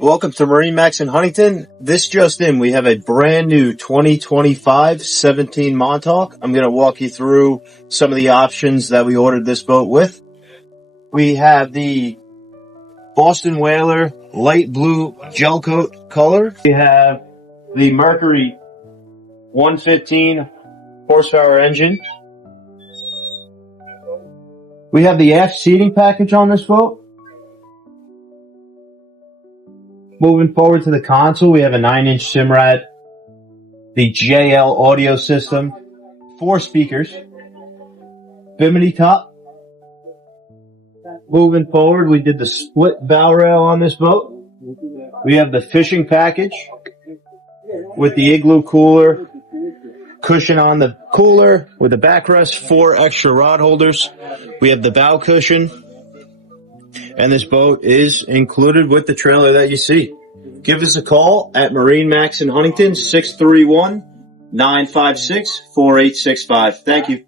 Welcome to MarineMax Huntington. This just in, we have a brand new 2025 17 Montauk. I'm going to walk you through some of the options that we ordered this boat with. We have the Boston Whaler light blue gel coat color. We have the Mercury 115 horsepower engine. We have the aft seating package on this boat. Moving forward to the console, we have a 9-inch Simrad, the JL audio system, 4 speakers, bimini top. Moving forward, we did the split bow rail on this boat. We have the fishing package with the igloo cooler, cushion on the cooler with the backrest, 4 extra rod holders. We have the bow cushion. And this boat is included with the trailer that you see. Give us a call at MarineMax in Huntington, 631-956-4865. Thank you.